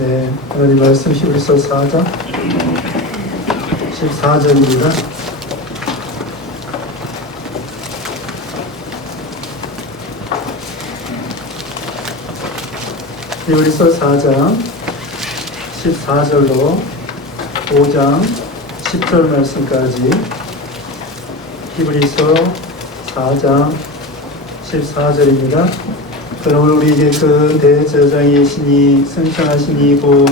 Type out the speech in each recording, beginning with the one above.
네, 하나님 말씀 히브리서 4장 14절입니다. 히브리서 4장 14절로 5장 10절 말씀까지 히브리서 4장 14절입니다. 그러므로 우리에게 그 대제사장이시니 승천하시니 고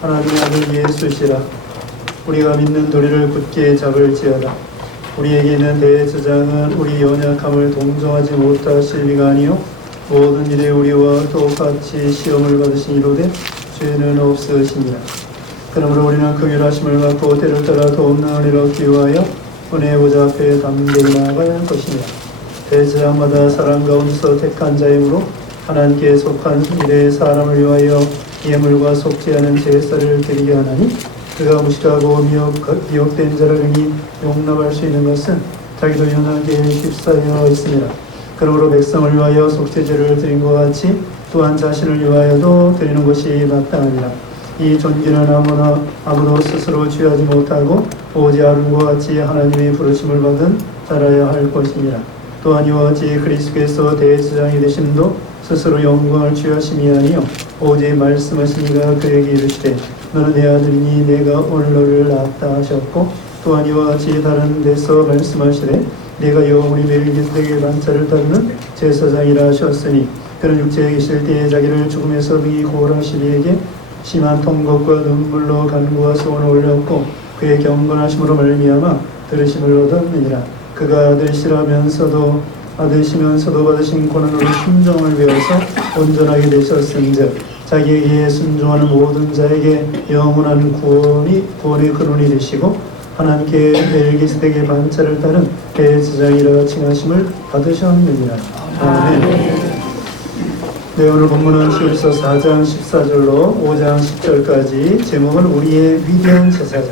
하나님의 아들 예수시라. 우리가 믿는 도리를 굳게 잡을지어다. 우리에게 있는 대제사장은 우리 연약함을 동정하지 못하실 이가 아니요 모든 일에 우리와 똑같이 시험을 받으시니로되 죄는 없으시니라. 그러므로 우리는 긍휼하심을 받고 때를 따라 더 없는 은혜를 얻기 위하여 은혜의 보좌 앞에 담대히 나아가야 할 것이니라. 대제사장마다 사람 가운데서 택한 자이므로 하나님께 속한 일에 사람을 위하여 예물과 속지 않은 제사를 드리게 하나니 그가 무식하고 미혹된 자를 능히 용납할 수 있는 것은 자기도 연하게 휩싸여 있습니다. 그러므로 백성을 위하여 속죄제를 드린 것 같이 또한 자신을 위하여도 드리는 것이 마땅하니라. 이 존귀는 아무도 스스로 취하지 못하고 오직 아론과 같이 하나님의 부르심을 받은 자라야 할 것이니라. 또한 이와 같이 그리스도께서 대제사장이 되심도 스스로 영광을 취하심이 아니요 오직 말씀하시니가 그에게 이르시되 너는 내 아들이니 내가 오늘 너를 낳았다 하셨고, 또한 이와 같이 다른 데서 말씀하시되 내가 영원히 멜기세덱의 반차를 따르는 제사장이라 하셨으니 그는 육체에 계실 때에 자기를 죽음에서 능히 구원하실 이에게 심한 통곡과 눈물로 간구와 소원을 올렸고 그의 경건하심으로 말미암아 들으심을 얻었느니라. 그가 아들이시면서도 받으신 고난으로 순종을 배워서 온전하게 되셨은즉 자기에게 순종하는 모든 자에게 영원한 구원의 근원이 되시고 하나님께 멜기세덱의 반차를 따른 대제사장이라 칭하심을 받으셨느니라. 아멘. 네, 오늘 본문은 히브리서 4장 14절로 5장 10절까지 제목은 우리의 위대한 제사장,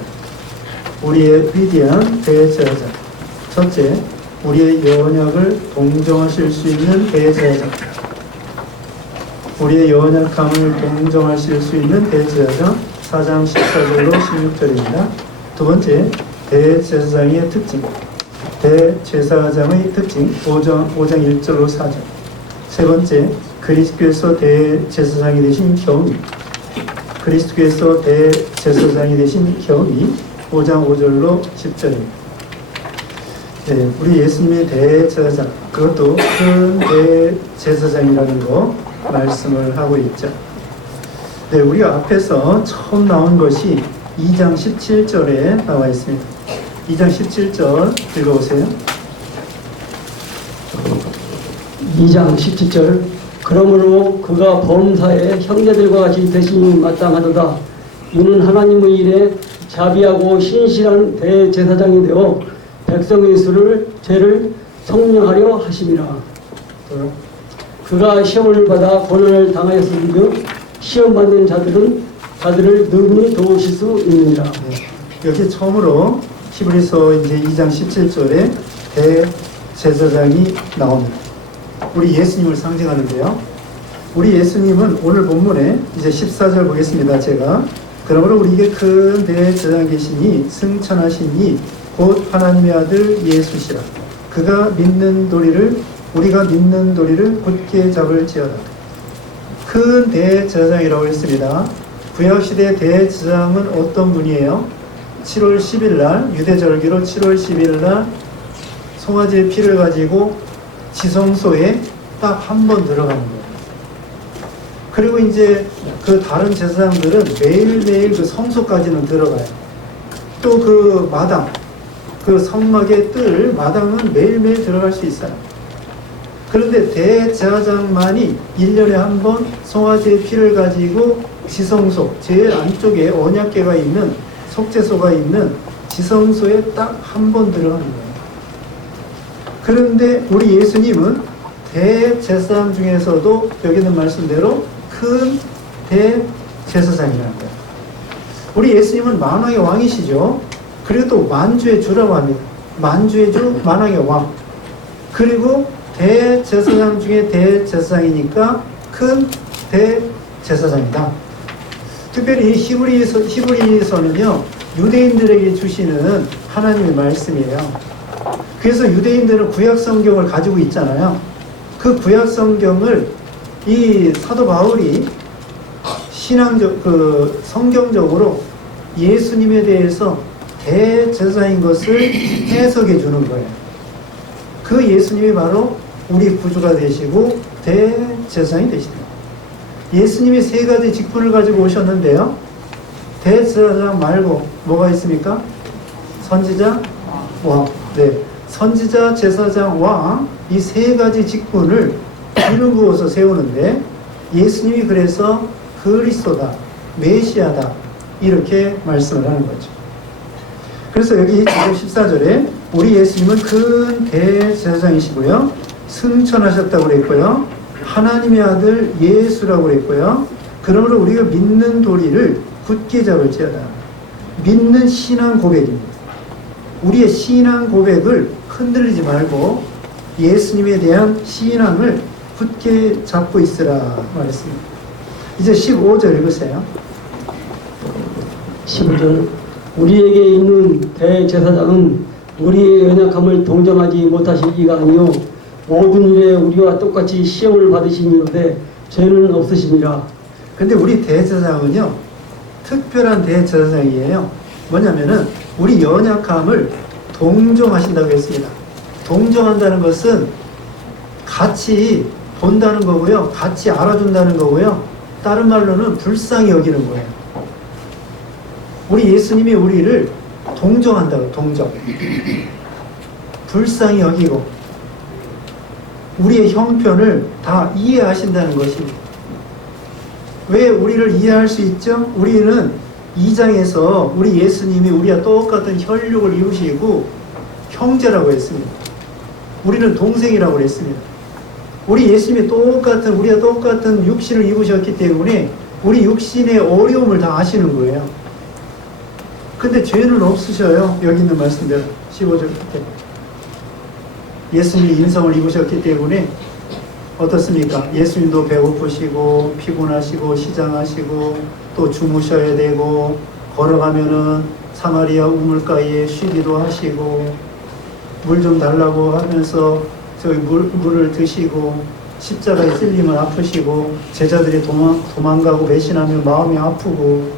우리의 위대한 대제사장. 첫째, 우리의 연약을 동정하실 수 있는 대제사장, 우리의 연약함을 동정하실 수 있는 대제사장. 4장 14절로 16절입니다. 두 번째, 대제사장의 특징, 대제사장의 특징. 5장 1절로 4절. 세 번째, 그리스도께서 대제사장이 되신 경위, 그리스도께서 대제사장이 되신 경위. 5장 5절로 10절입니다. 네, 우리 예수님의 대제사장, 그것도 큰 대제사장이라는 거 말씀을 하고 있죠. 네, 우리가 앞에서 처음 나온 것이 2장 17절에 나와 있습니다. 2장 17절 읽어보세요. 2장 17절. 그러므로 그가 범사에 형제들과 같이 되심이 마땅하도다. 이는 하나님의 일에 자비하고 신실한 대제사장이 되어 백성의 죄를 성령하려 하심이라. 그가 시험을 받아 고난을 당하였으므로 시험받는 자들을 능히 도우실 수 있느니라. 여기 처음으로 히브리서 이제 2장 17절에 대제사장이 나옵니다. 우리 예수님을 상징하는데요. 우리 예수님은 오늘 본문에 이제 14절 보겠습니다. 제가 그러므로 우리에게 큰 대제사장 계시니 승천하시니 곧 하나님의 아들 예수시라. 우리가 믿는 도리를 굳게 잡을지어다. 큰 대제사장이라고 했습니다. 구약시대 대제사장은 어떤 분이에요? 7월 10일 날 유대절기로 7월 10일 날 송아지의 피를 가지고 지성소에 딱 한 번 들어가는 거예요. 그리고 이제 그 다른 제사장들은 매일매일 그 성소까지는 들어가요. 또 그 마당, 그 성막의 뜰 마당은 매일매일 들어갈 수 있어요. 그런데 대제사장만이 1년에 한 번 송아지의 피를 가지고 지성소, 제일 안쪽에 언약궤가 있는 속죄소가 있는 지성소에 딱 한 번 들어가는 거예요. 그런데 우리 예수님은 대제사장 중에서도 여기 있는 말씀대로 큰 대제사장이라는 거예요. 우리 예수님은 만왕의 왕이시죠. 그리고 또 만주의 주라고 합니다. 만주의 주, 만왕의 왕. 그리고 대제사장 중에 대제사장이니까 큰 대제사장이다. 특별히 히브리서는요, 유대인들에게 주시는 하나님의 말씀이에요. 그래서 유대인들은 구약 성경을 가지고 있잖아요. 그 구약 성경을 이 사도 바울이 성경적으로 예수님에 대해서 대제사인 것을 해석해 주는 거예요. 그 예수님이 바로 우리 구주가 되시고 대제사장이 되시다. 예수님이 세 가지 직분을 가지고 오셨는데요. 대제사장 말고 뭐가 있습니까? 선지자, 왕. 네. 선지자, 제사장, 왕, 이 세 가지 직분을 기름 부어서 세우는데, 예수님이 그래서 그리스도다, 메시아다, 이렇게 말씀을 하는 거죠. 그래서 여기 14절에 우리 예수님은 큰 대제사장이시고요, 승천하셨다고 그랬고요, 하나님의 아들 예수라고 그랬고요, 그러므로 우리가 믿는 도리를 굳게 잡을지어다. 믿는 신앙 고백입니다. 우리의 신앙 고백을 흔들리지 말고 예수님에 대한 신앙을 굳게 잡고 있으라 말했습니다. 이제 15절 읽으세요. 15절 우리에게 있는 대제사장은 우리의 연약함을 동정하지 못하실 이가 아니요 모든 일에 우리와 똑같이 시험을 받으신 이로되 죄는 없으시니라. 근데 우리 대제사장은요, 특별한 대제사장이에요. 뭐냐면은 우리 연약함을 동정하신다고 했습니다. 동정한다는 것은 같이 본다는 거고요, 같이 알아준다는 거고요, 다른 말로는 불쌍히 여기는 거예요. 우리 예수님이 우리를 동정한다고, 동정. 불쌍히 여기고 우리의 형편을 다 이해하신다는 것입니다. 왜 우리를 이해할 수 있죠? 우리는 2장에서 우리 예수님이 우리와 똑같은 혈육을 이루시고 형제라고 했습니다. 우리는 동생이라고 했습니다. 우리 예수님이 우리와 똑같은 육신을 입으셨기 때문에 우리 육신의 어려움을 다 아시는 거예요. 근데 죄는 없으셔요. 여기 있는 말씀대로 15절 끝에 예수님이 인성을 입으셨기 때문에 어떻습니까? 예수님도 배고프시고 피곤하시고 시장하시고 또 주무셔야 되고 걸어가면은 사마리아 우물가에 쉬기도 하시고 물 좀 달라고 하면서 저기 물을 드시고 십자가에 찔리면 아프시고 제자들이 도망가고 배신하면 마음이 아프고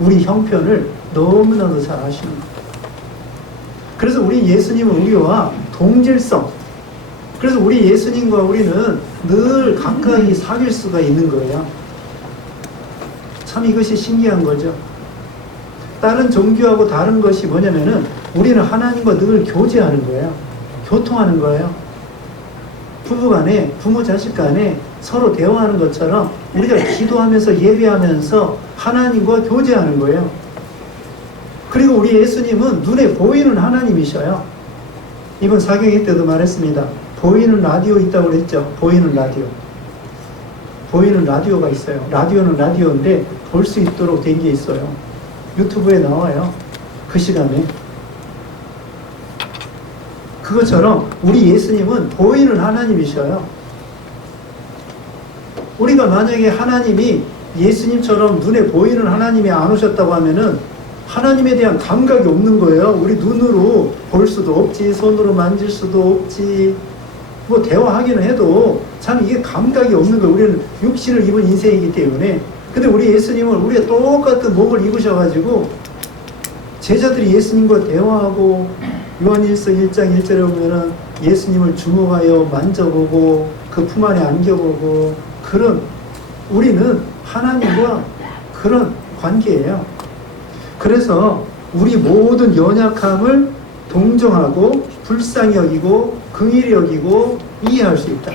우리 형편을 너무나도 잘 아시는 거예요. 그래서 우리 예수님은 우리와 동질성, 그래서 우리 예수님과 우리는 늘 가까이 사귈 수가 있는 거예요. 참 이것이 신기한 거죠. 다른 종교하고 다른 것이 뭐냐면은 우리는 하나님과 늘 교제하는 거예요. 교통하는 거예요. 부부 간에, 부모 자식 간에 서로 대화하는 것처럼 우리가 기도하면서 예배하면서 하나님과 교제하는 거예요. 그리고 우리 예수님은 눈에 보이는 하나님이셔요. 이번 사경회 때도 말했습니다. 보이는 라디오 있다고 그랬죠. 보이는 라디오. 보이는 라디오가 있어요. 라디오는 라디오인데 볼 수 있도록 된 게 있어요. 유튜브에 나와요. 그 시간에. 그것처럼 우리 예수님은 보이는 하나님이셔요. 우리가 만약에 하나님이 예수님처럼 눈에 보이는 하나님이 안 오셨다고 하면은 하나님에 대한 감각이 없는 거예요. 우리 눈으로 볼 수도 없지, 손으로 만질 수도 없지, 뭐 대화하기는 해도 참 이게 감각이 없는 거예요. 우리는 육신을 입은 인생이기 때문에. 근데 우리 예수님은 우리가 똑같은 몸을 입으셔가지고 제자들이 예수님과 대화하고 요한일서 1장 1절에 보면은 예수님을 주목하여 만져보고 그 품 안에 안겨보고 그런 우리는 하나님과 그런 관계예요. 그래서 우리 모든 연약함을 동정하고 불쌍히 여기고 긍휼히 여기고 이해할 수 있다.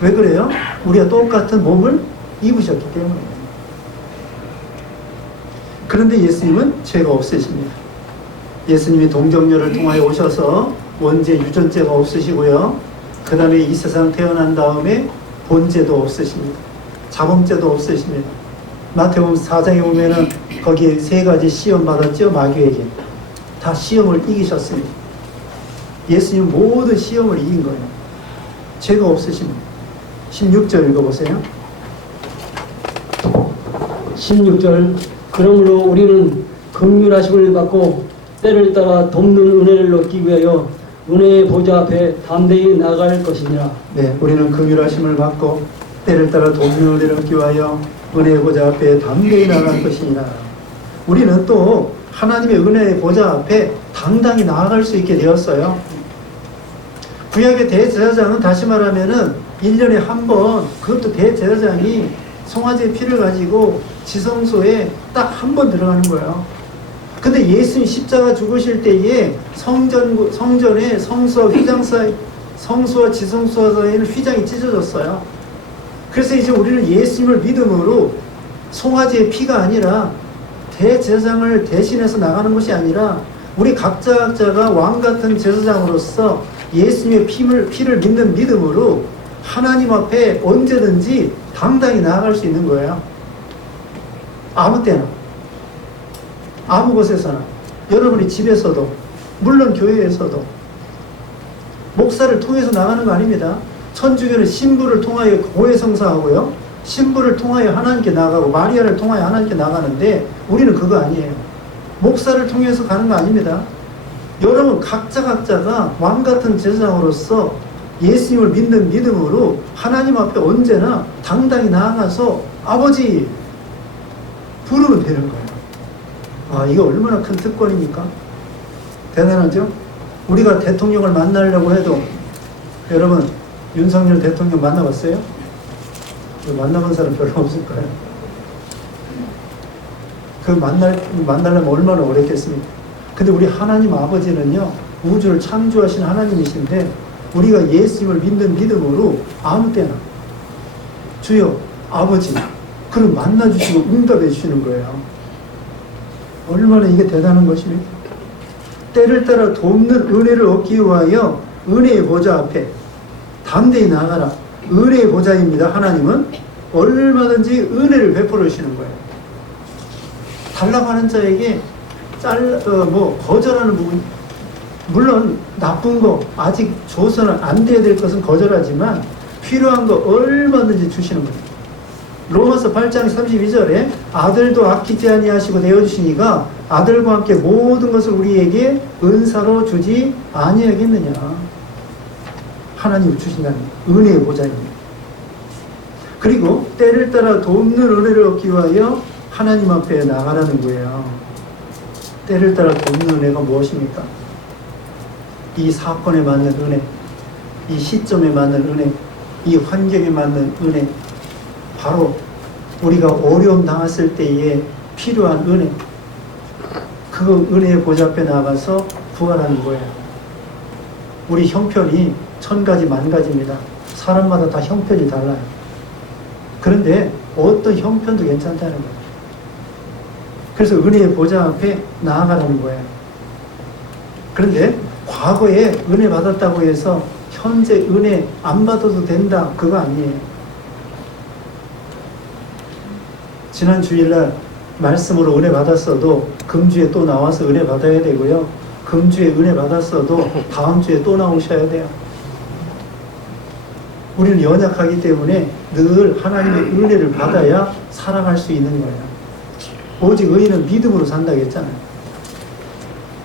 왜 그래요? 우리가 똑같은 몸을 입으셨기 때문에. 그런데 예수님은 죄가 없으십니다. 예수님이 동정녀를 통하여 오셔서 원죄 유전죄가 없으시고요. 그 다음에 이 세상 태어난 다음에 본죄도 없으십니다. 자범죄도 없으십니다. 마태복음 4장에 보면은 거기에 세 가지 시험 받았죠. 마귀에게 다 시험을 이기셨습니다. 예수님 모든 시험을 이긴 거예요. 죄가 없으십니다. 16절 읽어보세요. 16절 그러므로 우리는 긍휼하심을 받고 때를 따라 돕는 은혜를 얻기 위하여 은혜의 보좌 앞에 담대히 나아갈 것이니라. 네, 우리는 긍휼하심을 받고 때를 따라 돕는 은혜를 얻기 위하여 은혜의 보좌 앞에 담대히 나아갈 것이니라. 우리는 또 하나님의 은혜의 보좌 앞에 당당히 나아갈 수 있게 되었어요. 구약의 대제사장은 다시 말하면은 1년에 한 번, 그것도 대제사장이 송아지의 피를 가지고 지성소에 딱 한 번 들어가는 거예요. 근데 예수님 십자가 죽으실 때에 성전에 성수와 휘장 사이, 성수와 지성소 사이에는 휘장이 찢어졌어요. 그래서 이제 우리는 예수님을 믿음으로 송아지의 피가 아니라 대제사장을 대신해서 나가는 것이 아니라 우리 각자가 왕 같은 제사장으로서 예수님의 피를 믿는 믿음으로 하나님 앞에 언제든지 당당히 나아갈 수 있는 거예요. 아무 때나, 아무 곳에서나, 여러분이 집에서도, 물론 교회에서도, 목사를 통해서 나가는 거 아닙니다. 천주교는 신부를 통하여 고해성사하고요, 신부를 통하여 하나님께 나가고 마리아를 통하여 하나님께 나가는데 우리는 그거 아니에요. 목사를 통해서 가는 거 아닙니다. 여러분 각자가 왕 같은 제사장으로서 예수님을 믿는 믿음으로 하나님 앞에 언제나 당당히 나아가서 아버지 부르면 되는 거예요. 아, 이거 얼마나 큰 특권입니까? 대단하죠? 우리가 대통령을 만나려고 해도, 여러분 윤석열 대통령 만나봤어요? 만나본 사람 별로 없을 거예요. 만나려면 얼마나 어렵겠습니까? 근데 우리 하나님 아버지는요, 우주를 창조하신 하나님이신데, 우리가 예수님을 믿는 믿음으로 아무 때나, 주여, 아버지, 그럼 만나주시고 응답해 주시는 거예요. 얼마나 이게 대단한 것입니까? 때를 따라 돕는 은혜를 얻기 위하여 은혜의 보좌 앞에 담대히 나아가라. 은혜의 보좌입니다. 하나님은 얼마든지 은혜를 베풀어 주시는 거예요. 달라고 하는 자에게 거절하는 부분, 물론 나쁜 거 아직 줘서는 안 돼야 될 것은 거절하지만 필요한 거 얼마든지 주시는 거예요. 로마서 8장 32절에 아들도 아끼지 아니하시고 내어주시니가 아들과 함께 모든 것을 우리에게 은사로 주지 아니하겠느냐. 하나님이 주신다는 은혜의 보좌입니다. 그리고 때를 따라 돕는 은혜를 얻기 위하여 하나님 앞에 나가라는 거예요. 때를 따라 돕는 은혜가 무엇입니까? 이 사건에 맞는 은혜, 이 시점에 맞는 은혜, 이 환경에 맞는 은혜, 바로 우리가 어려움 당했을 때에 필요한 은혜, 그 은혜의 보좌 앞에 나가서 구하라는 거예요. 우리 형편이 1000가지 만가지입니다. 사람마다 다 형편이 달라요. 그런데 어떤 형편도 괜찮다는 거예요. 그래서 은혜의 보좌 앞에 나아가라는 거예요. 그런데 과거에 은혜 받았다고 해서 현재 은혜 안 받아도 된다, 그거 아니에요. 지난 주일날 말씀으로 은혜 받았어도 금주에 또 나와서 은혜 받아야 되고요. 금주에 은혜 받았어도 다음 주에 또 나오셔야 돼요. 우리는 연약하기 때문에 늘 하나님의 은혜를 받아야 살아갈 수 있는 거예요. 오직 의인은 믿음으로 산다고 했잖아요.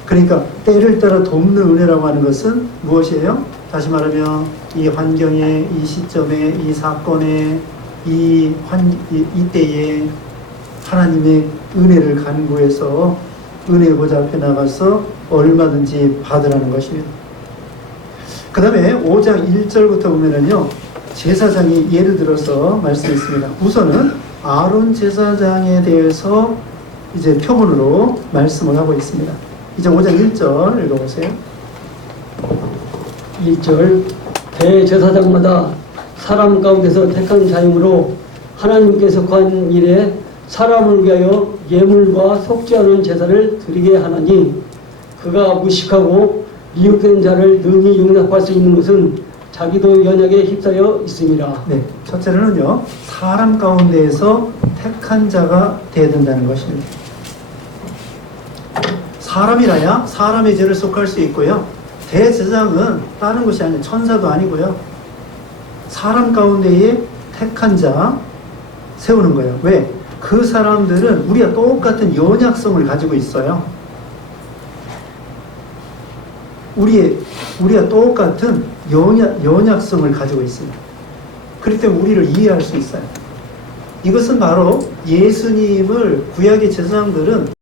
그러니까 때를 따라 돕는 은혜라고 하는 것은 무엇이에요? 다시 말하면 이 환경에, 이 시점에, 이 사건에, 이때에 하나님의 은혜를 간구해서 은혜의 보좌 앞에 나가서 얼마든지 받으라는 것입니다. 그 다음에 5장 1절부터 보면은요, 제사장이 예를 들어서 말씀했습니다. 우선은 아론 제사장에 대해서 이제 표본으로 말씀을 하고 있습니다. 이제 5장 1절 읽어보세요. 1절 대제사장마다 사람 가운데서 택한 자임으로 하나님께서 관 일에 사람을 위하여 예물과 속지 않은 제사를 드리게 하나니 그가 무식하고 미혹된 자를 능히 용납할 수 있는 것은 자기도 연약에 휩싸여 있습니다. 네, 첫째로는요, 사람 가운데에서 택한 자가 되어야 된다는 것입니다. 사람이라야 사람의 죄를 속할 수 있고요. 대제사장은 다른 것이 아니에요. 천사도 아니고요. 사람 가운데에 택한 자 세우는 거예요. 왜? 그 사람들은 우리가 똑같은 연약성을 가지고 있어요. 우리가 똑같은 연약성을 가지고 있습니다. 그렇기 때문에 우리를 이해할 수 있어요. 이것은 바로 예수님을 구약의 제사장들은